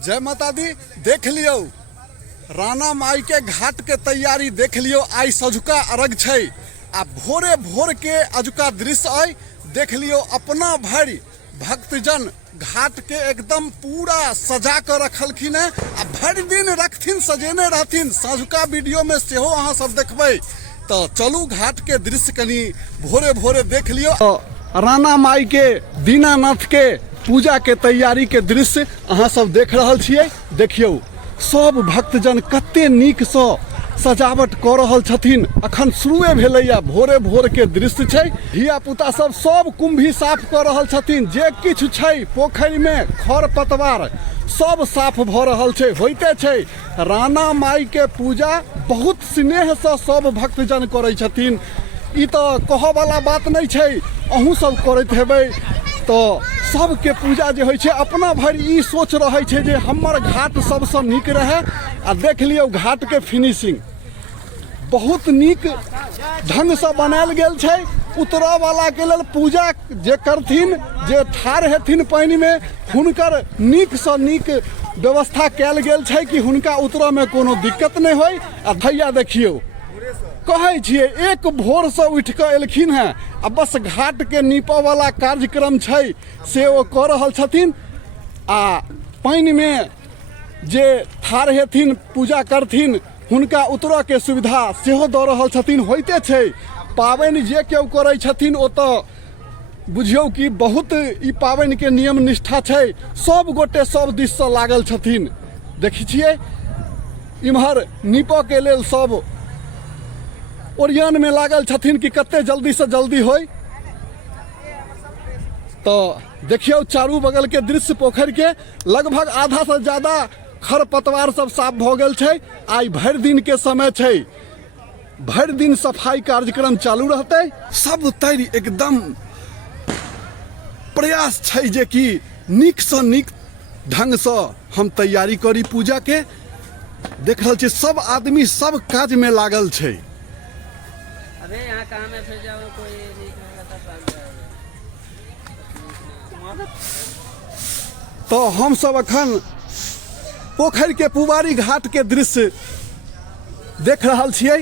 जय माता दी। देख लियो राणा माई के घाट के तैयारी देख लियो। आई सजुका अर्घ छै आ भोरे भोर के अजुका दृश्य आई देख लियो। अपना भरि भक्तजन घाट के एकदम पूरा सजा कर रखलखिन है आ भरि दिन रखथिन सजेने रहथिन। सजुका वीडियो में सेहो अहाँ सब देखबै तो चलू घाट के दृश्य कनी भोरे भोरे देख लियो। राणा माई के दीनानाथ के पूजा के तैयारी के दृश्य अहाँ सब देख रहल छियै। देखियौ सब भक्तजन कते नीक सँ सजावट कर रहल छथिन। अखन शुरुए भेलैया, भोरे भोर के दृश्य छै। धिया पुता सब कुंभी साफ कर रहल छथिन। जे किछु छै पोखरि में खर पतवार सब साफ भ रहल छै, होइते छै। राणा माई के पूजा बहुत स्नेह सँ सब भक्तजन करै छथिन। ई तो कहऽ वाला बात नहीं छै, अहूँ सब करैत हेबै। तो सबके पूजा जे होइ छै अपना भरि ई सोच रहे छै जे हमर घाट सबसँ नीक रहे। आ देख लियौ घाट के फिनिशिंग बहुत नीक ढंग से बनायल गेल छै। उतरऽ वाला के लेल पूजा जे करथिन, जे ठाढ़ हेथिन पानि में, हुनकर नीक सँ नीक व्यवस्था कयल गेल छै कि हुनका उतरऽ में कोनो दिक्कत नहीं होय। आ भैया देखियौ कहै छियै एक भोर से उठ के एलखिन हैं आ बस घाट के नीपऽ वाला कार्यक्रम छै से ओ कऽ रहल छथिन। आ पानि में जे ठाढ़ हेथिन पूजा करथिन हुनका उतरऽ के सुविधा सेहो दऽ रहल छथिन। होइते छै पाबनि जे केओ करै छथिन ओ तऽ बुझियौ कि बहुत ई पाबनि के नियम निष्ठा छै। सब गोटे सब दिस से लागल छथिन। देखै छियै इम्हर नीपऽ के लेल सब ओरियान में लागल छथिन कि कते जल्दी से जल्दी होय। तो देखियो चारू बगल के दृश्य पोखरि के लगभग आधा से ज्यादा खर पतवार सब साफ भ गेल छै। आई भरि दिन के समय छै, भरि दिन सफाई कार्यक्रम चालू रहते। सब तैयारी एकदम प्रयास छै जे कि नीक से नीक ढंग से हम तैयारी करी पूजा के। देख रहल छी सब आदमी सब काज में लागल छै। अबे यहाँ कहाँ में फिर जाओ कोई तो हम सब अखन पोखरि के पुवारी घाट के दृश्य देख रहल छियै।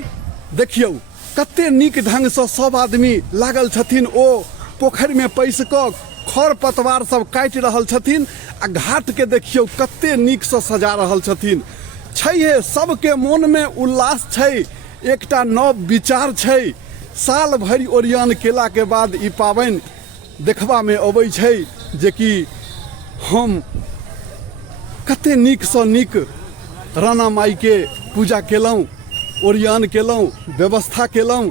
देखियौ कते नीक ढंग से सब आदमी लागल छथिन। ओ पोखरि में पैस कऽ खर पतवार सब काटि रहल छथिन। आ घाट के देखियौ कते नीक से सजा रहल छथिन। छैहे सबके मोन में उल्लास छै, एकटा नव विचार छै। साल भरि ओरियान केला के बाद ई पाबनि देखबा में अबै छै जे कि हम कते नीक सँ नीक राणा माई के पूजा केलहुँ, ओरियान केलहुँ, व्यवस्था केलहुँ।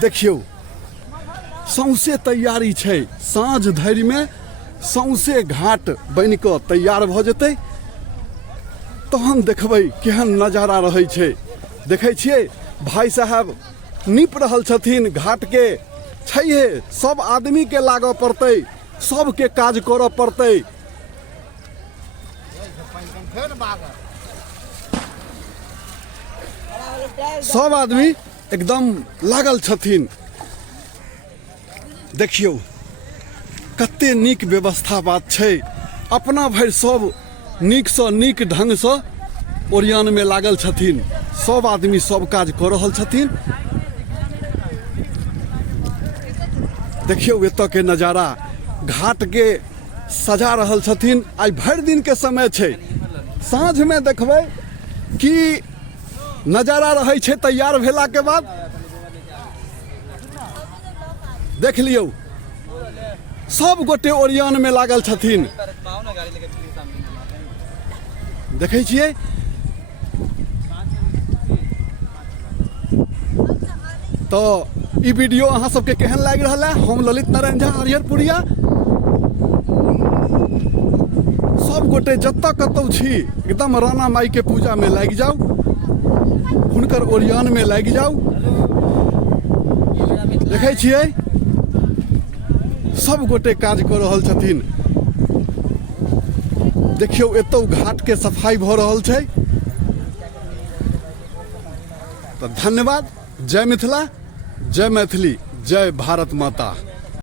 देखियौ सौंसे तैयारी छै, साँझ धरि में सौंसे घाट बनि कऽ तैयार भऽ जेतै। तहन देखबै केहन नजारा रहै छै। देखै छियै भाई साहब नीप रहल छथिन घाट के। छैहे सब आदमी के लागऽ पड़तै, सबके काज करऽ पड़तै। सब आदमी एकदम लागल छथिन। देखियौ कते नीक व्यवस्था बात छै। अपना भरि सब नीक सँ नीक ढंग सँ ओरियान में लागल छथिन। सब आदमी सब काज कऽ रहल छथिन। देखियौ एतऽ के नजारा, घाट के सजा रहल छथिन। आई भरि दिन के समय छै। साँझ में देखबै कि नजारा रहै छै तैयार भेला के बाद। देख लियौ सब गोटे ओरियान में लागल छथिन। देखै छियै तो ई वीडियो अहाँ सबके केहन लागि रहल है। हम ललित नारायण झा हरिहरपुरिया। सब गोटे जतऽ कतौ छी एकदम राणा माई के पूजा में लागि जाउ, हुनकर ओरियान में लागि जाउ। देखै छियै सब गोटे काज कऽ रहल छथिन। देखियौ एतौ घाट के सफाई भऽ रहल छै। तो धन्यवाद। जय मिथिला, जय मैथिली, जय भारत माता।